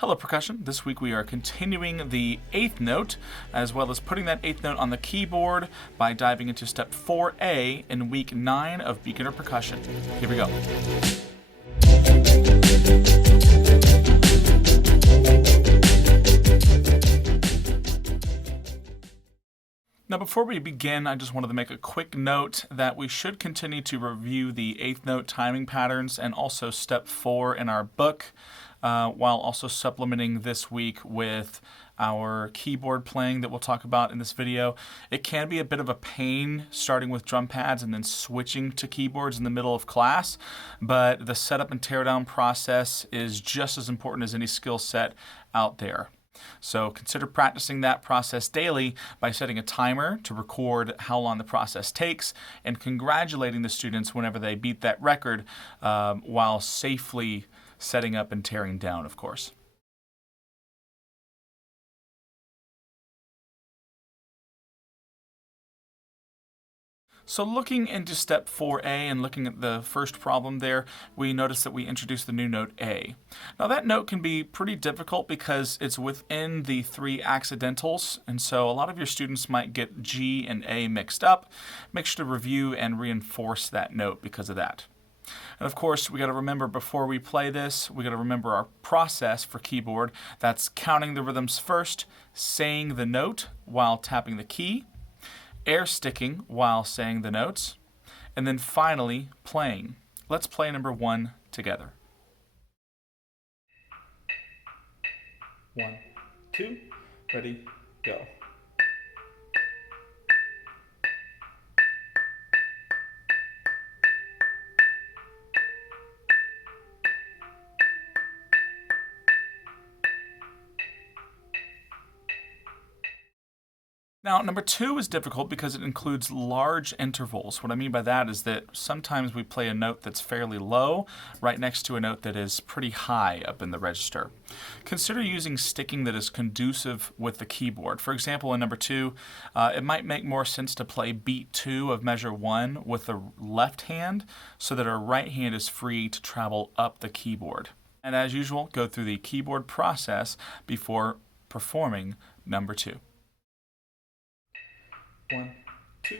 Hello Percussion. This week we are continuing the eighth note, as well as putting that eighth note on the keyboard by diving into step 4A in week 9 of beginner percussion. Here we go. Now before we begin, I just wanted to make a quick note that we should continue to review the eighth note timing patterns and also step 4 in our book, while also supplementing this week with our keyboard playing that we'll talk about in this video. It can be a bit of a pain starting with drum pads and then switching to keyboards in the middle of class, but the setup and teardown process is just as important as any skill set out there. So consider practicing that process daily by setting a timer to record how long the process takes and congratulating the students whenever they beat that record, while safely setting up and tearing down, of course. So looking into step 4A and looking at the first problem there, we notice that we introduced the new note A. Now that note can be pretty difficult because it's within the 3 accidentals, and so a lot of your students might get G and A mixed up. Make sure to review and reinforce that note because of that. And of course, we got to remember before we play this, we got to remember our process for keyboard. That's counting the rhythms first, saying the note while tapping the key, air sticking while saying the notes, and then finally playing. Let's play number 1 together. 1, 2, ready, go. Now, number 2 is difficult because it includes large intervals. What I mean by that is that sometimes we play a note that's fairly low right next to a note that is pretty high up in the register. Consider using sticking that is conducive with the keyboard. For example, in number 2, it might make more sense to play beat 2 of measure 1 with the left hand so that our right hand is free to travel up the keyboard. And as usual, go through the keyboard process before performing number 2. 1, 2,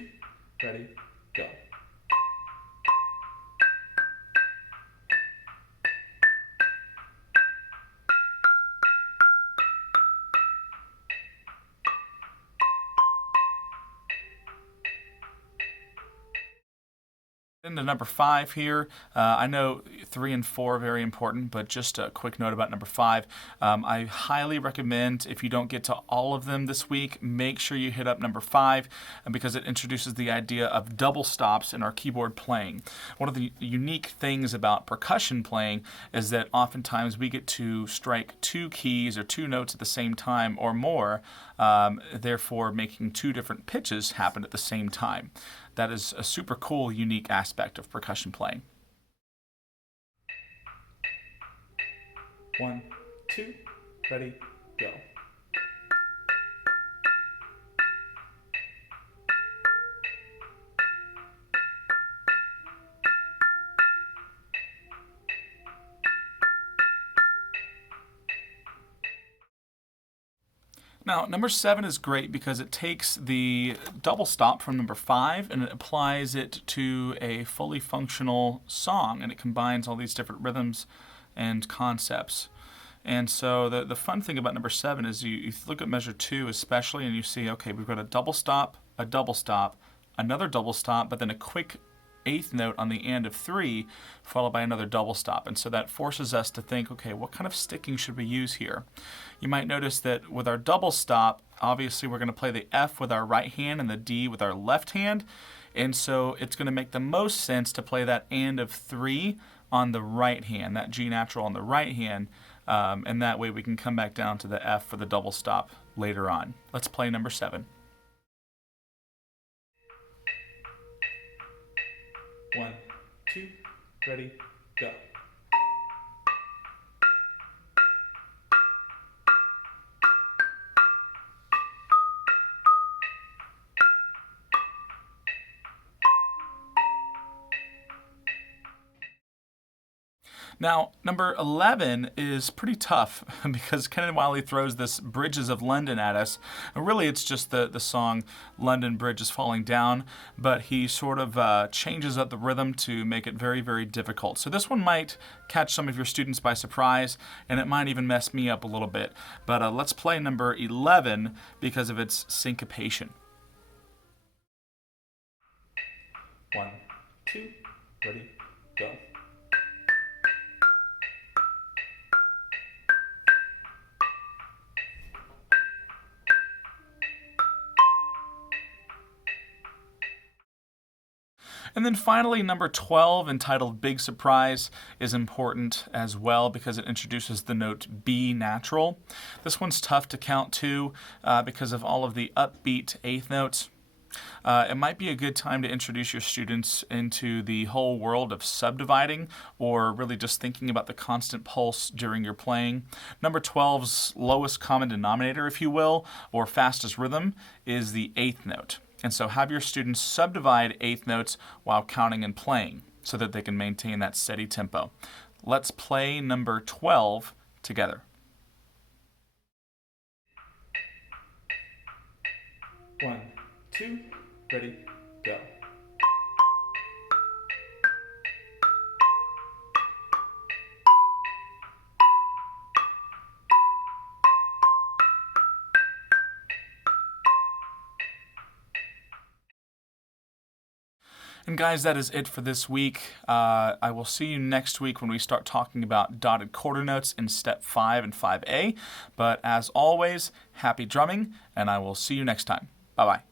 ready, go. Into number 5 here. I know 3 and 4 are very important, but just a quick note about number 5. I highly recommend, if you don't get to all of them this week, make sure you hit up number 5 because it introduces the idea of double stops in our keyboard playing. One of the unique things about percussion playing is that oftentimes we get to strike 2 keys or 2 notes at the same time or more, therefore making 2 different pitches happen at the same time. That is a super cool, unique aspect of percussion playing. 1, 2, ready, go. Now, number 7 is great because it takes the double stop from number 5 and it applies it to a fully functional song, and it combines all these different rhythms and concepts. And so the fun thing about number 7 is you look at measure 2 especially, and you see, okay, we've got a double stop, another double stop, but then a quick 8th note on the end of 3, followed by another double stop. And so that forces us to think, okay, what kind of sticking should we use here? You might notice that with our double stop, obviously we're going to play the F with our right hand and the D with our left hand. And so it's going to make the most sense to play that and of 3 on the right hand, that G natural on the right hand, and that way we can come back down to the F for the double stop later on. Let's play number 7. 1, 2, ready, go. Now, number 11 is pretty tough because Ken and Wiley throws this Bridges of London at us. And really, it's just the song London Bridge is Falling Down, but he sort of changes up the rhythm to make it very, very difficult. So this one might catch some of your students by surprise, and it might even mess me up a little bit. But let's play number 11 because of its syncopation. 1, 2, ready, go. And then finally, number 12, entitled Big Surprise, is important as well because it introduces the note B natural. This one's tough to count to because of all of the upbeat eighth notes. It might be a good time to introduce your students into the whole world of subdividing or really just thinking about the constant pulse during your playing. Number 12's lowest common denominator, if you will, or fastest rhythm, is the eighth note. And so have your students subdivide eighth notes while counting and playing so that they can maintain that steady tempo. Let's play number 12 together. 1, 2, ready, go. And guys, that is it for this week. I will see you next week when we start talking about dotted quarter notes in step 5 and 5A. But as always, happy drumming, and I will see you next time. Bye-bye.